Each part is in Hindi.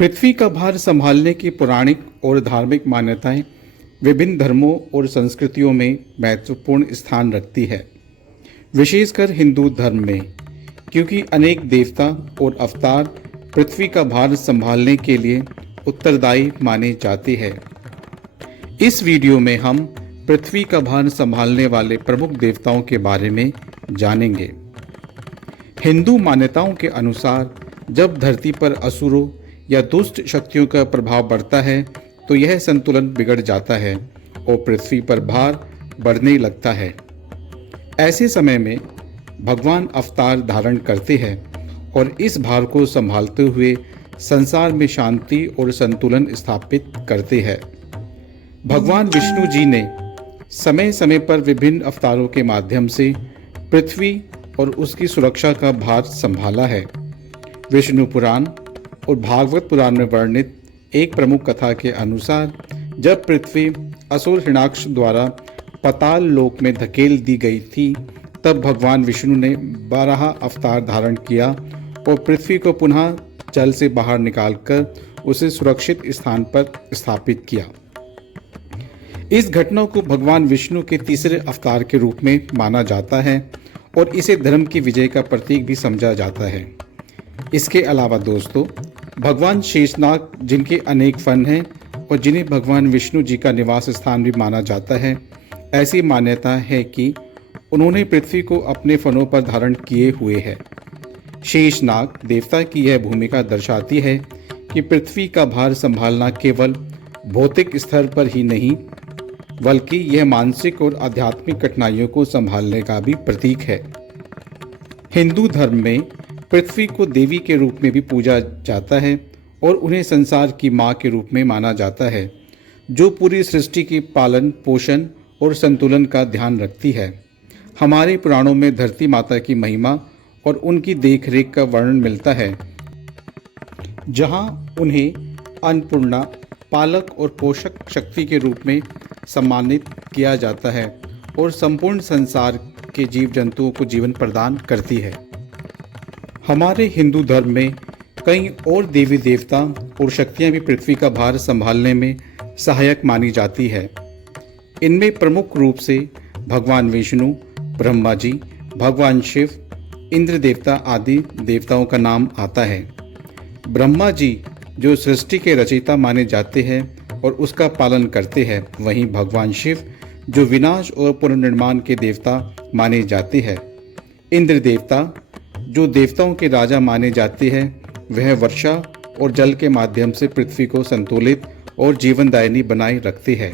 पृथ्वी का भार संभालने की पौराणिक और धार्मिक मान्यताएं विभिन्न धर्मों और संस्कृतियों में महत्वपूर्ण स्थान रखती है, विशेषकर हिंदू धर्म में, क्योंकि अनेक देवता और अवतार पृथ्वी का भार संभालने के लिए उत्तरदायी माने जाते हैं। इस वीडियो में हम पृथ्वी का भार संभालने वाले प्रमुख देवताओं के बारे में जानेंगे। हिंदू मान्यताओं के अनुसार जब धरती पर असुरों या दुष्ट शक्तियों का प्रभाव बढ़ता है तो यह संतुलन बिगड़ जाता है और पृथ्वी पर भार बढ़ने लगता है। ऐसे समय में भगवान अवतार धारण करते हैं और इस भार को संभालते हुए संसार में शांति और संतुलन स्थापित करते हैं। भगवान विष्णु जी ने समय समय पर विभिन्न अवतारों के माध्यम से पृथ्वी और उसकी सुरक्षा का भार संभाला है। विष्णु पुराण और भागवत पुराण में वर्णित एक प्रमुख कथा के अनुसार जब पृथ्वी असुर हिरण्याक्ष द्वारा पाताल लोक में धकेल दी गई थी, तब भगवान विष्णु ने 12 अवतार धारण किया और पृथ्वी को पुनः जल से बाहर निकालकर उसे सुरक्षित स्थान पर स्थापित किया। इस घटना को भगवान विष्णु के तीसरे अवतार के रूप में माना जाता है और इसे धर्म की विजय का प्रतीक भी समझा जाता है। इसके अलावा दोस्तों, भगवान शेषनाग, जिनके अनेक फन हैं और जिन्हें भगवान विष्णु जी का निवास स्थान भी माना जाता है, ऐसी मान्यता है कि उन्होंने पृथ्वी को अपने फनों पर धारण किए हुए है। शेषनाग देवता की यह भूमिका दर्शाती है कि पृथ्वी का भार संभालना केवल भौतिक स्तर पर ही नहीं, बल्कि यह मानसिक और आध्यात्मिक कठिनाइयों को संभालने का भी प्रतीक है। हिंदू धर्म में पृथ्वी को देवी के रूप में भी पूजा जाता है और उन्हें संसार की माँ के रूप में माना जाता है, जो पूरी सृष्टि की पालन पोषण और संतुलन का ध्यान रखती है। हमारे पुराणों में धरती माता की महिमा और उनकी देखरेख का वर्णन मिलता है, जहाँ उन्हें अन्नपूर्णा, पालक और पोषक शक्ति के रूप में सम्मानित किया जाता है और संपूर्ण संसार के जीव जंतुओं को जीवन प्रदान करती है। हमारे हिंदू धर्म में कई और देवी देवता और शक्तियां भी पृथ्वी का भार संभालने में सहायक मानी जाती है। इनमें प्रमुख रूप से भगवान विष्णु, ब्रह्मा जी, भगवान शिव, इंद्र देवता आदि देवताओं का नाम आता है। ब्रह्मा जी जो सृष्टि के रचयिता माने जाते हैं और उसका पालन करते हैं, वहीं भगवान शिव जो विनाश और पुनर्निर्माण के देवता माने जाते हैं। इंद्र देवता जो देवताओं के राजा माने जाते हैं, वह वर्षा और जल के माध्यम से पृथ्वी को संतुलित और जीवनदायिनी बनाए रखते हैं।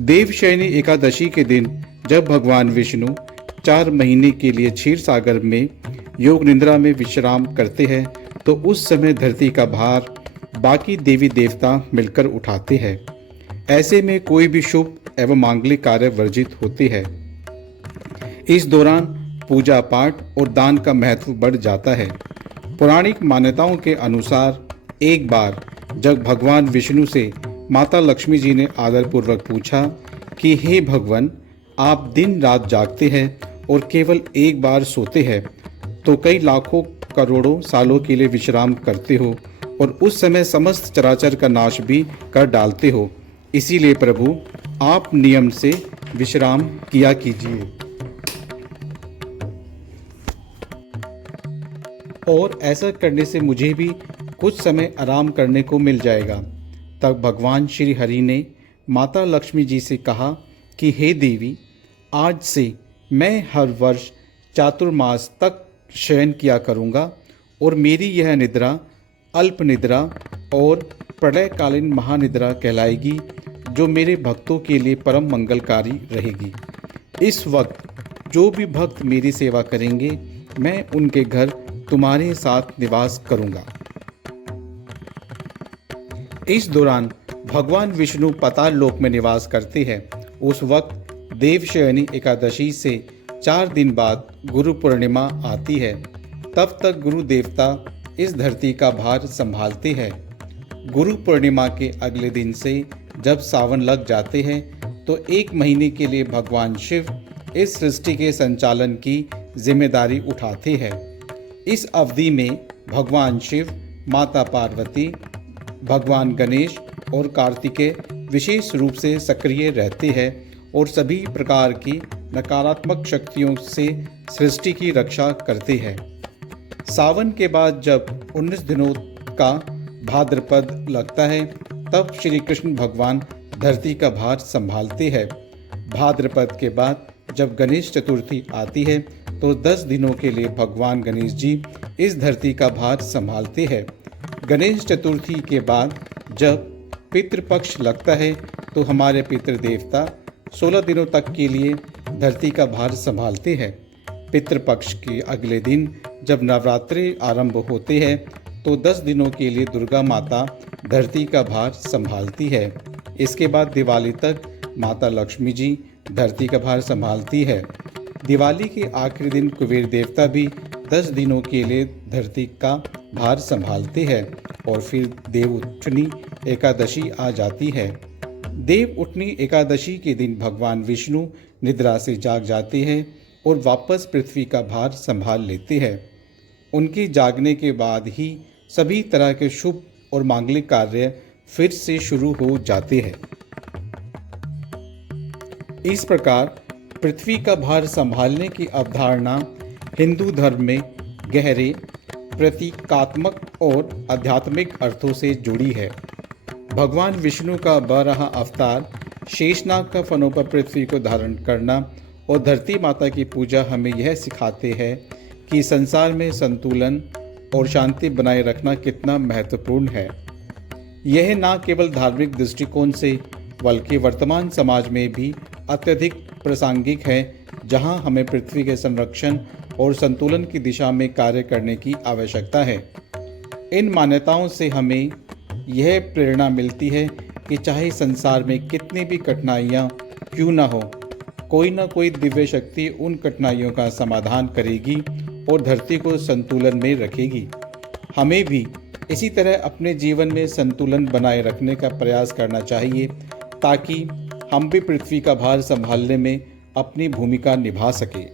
देवशयनी एकादशी के दिन जब भगवान विष्णु 4 महीने के लिए क्षीर सागर में योग निद्रा में विश्राम करते हैं, तो उस समय धरती का भार बाकी देवी देवता मिलकर उठाते हैं। ऐसे में कोई भी शुभ एवं मांगलिक कार्य वर्जित होते हैं। इस दौरान पूजा पाठ और दान का महत्व बढ़ जाता है। पौराणिक मान्यताओं के अनुसार एक बार जब भगवान विष्णु से माता लक्ष्मी जी ने आदरपूर्वक पूछा कि हे भगवान, आप दिन रात जागते हैं और केवल एक बार सोते हैं, तो कई लाखों करोड़ों सालों के लिए विश्राम करते हो और उस समय समस्त चराचर का नाश भी कर डालते हो। इसीलिए प्रभु, आप नियम से विश्राम किया कीजिए और ऐसा करने से मुझे भी कुछ समय आराम करने को मिल जाएगा। तब भगवान श्री हरि ने माता लक्ष्मी जी से कहा कि हे देवी, आज से मैं हर वर्ष चातुर्मास तक शयन किया करूँगा और मेरी यह निद्रा अल्प निद्रा और प्रलयकालीन महानिद्रा कहलाएगी, जो मेरे भक्तों के लिए परम मंगलकारी रहेगी। इस वक्त जो भी भक्त मेरी सेवा करेंगे, मैं उनके घर तुम्हारे साथ निवास करूंगा। इस दौरान भगवान विष्णु पाताल लोक में निवास करते हैं। उस वक्त देवशयनी एकादशी से 4 दिन बाद गुरु पूर्णिमा आती है। तब तक गुरु देवता इस धरती का भार संभालते हैं। गुरु पूर्णिमा के अगले दिन से जब सावन लग जाते हैं, तो 1 महीने के लिए भगवान शिव इस सृष्टि के संचालन की जिम्मेदारी उठाते हैं। इस अवधि में भगवान शिव, माता पार्वती भगवान गणेश और कार्तिकेय विशेष रूप से सक्रिय रहते हैं और सभी प्रकार की नकारात्मक शक्तियों से सृष्टि की रक्षा करते हैं। सावन के बाद जब 19 दिनों का भाद्रपद लगता है तब श्री कृष्ण भगवान धरती का भार संभालते हैं। भाद्रपद के बाद जब गणेश चतुर्थी आती है तो 10 दिनों के लिए भगवान गणेश जी इस धरती का भार संभालते हैं। गणेश चतुर्थी के बाद जब पितृपक्ष लगता है तो हमारे पितृ देवता 16 दिनों तक के लिए धरती का भार संभालते हैं। पितृपक्ष के अगले दिन जब नवरात्रि आरंभ होते हैं तो 10 दिनों के लिए दुर्गा माता धरती का भार संभालती है। इसके बाद दिवाली तक माता लक्ष्मी जी धरती का भार संभालती है। दिवाली के आखिरी दिन कुबेर देवता भी 10 दिनों के लिए धरती का भार संभालते हैं और फिर देव उठनी एकादशी आ जाती है। देव उठनी एकादशी के दिन भगवान विष्णु निद्रा से जाग जाते हैं और वापस पृथ्वी का भार संभाल लेते हैं। उनके जागने के बाद ही सभी तरह के शुभ और मांगलिक कार्य फिर से शुरू हो जाते हैं। इस प्रकार पृथ्वी का भार संभालने की अवधारणा हिंदू धर्म में गहरे प्रतीकात्मक और आध्यात्मिक अर्थों से जुड़ी है। भगवान विष्णु का 12वां अवतार शेषनाग का फनों पर पृथ्वी को धारण करना और धरती माता की पूजा हमें यह सिखाते हैं कि संसार में संतुलन और शांति बनाए रखना कितना महत्वपूर्ण है। यह न केवल धार्मिक दृष्टिकोण से बल्कि वर्तमान समाज में भी अत्यधिक प्रासंगिक है, जहां हमें पृथ्वी के संरक्षण और संतुलन की दिशा में कार्य करने की आवश्यकता है। इन मान्यताओं से हमें यह प्रेरणा मिलती है कि चाहे संसार में कितनी भी कठिनाइयाँ क्यों न हो, कोई न कोई दिव्य शक्ति उन कठिनाइयों का समाधान करेगी और धरती को संतुलन में रखेगी। हमें भी इसी तरह अपने जीवन में संतुलन बनाए रखने का प्रयास करना चाहिए ताकि हम भी पृथ्वी का भार संभालने में अपनी भूमिका निभा सके।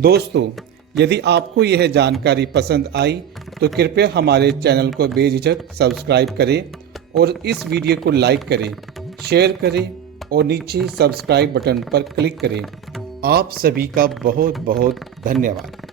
दोस्तों, यदि आपको यह जानकारी पसंद आई तो कृपया हमारे चैनल को बेझिझक सब्सक्राइब करें और इस वीडियो को लाइक करें, शेयर करें और नीचे सब्सक्राइब बटन पर क्लिक करें। आप सभी का बहुत बहुत धन्यवाद।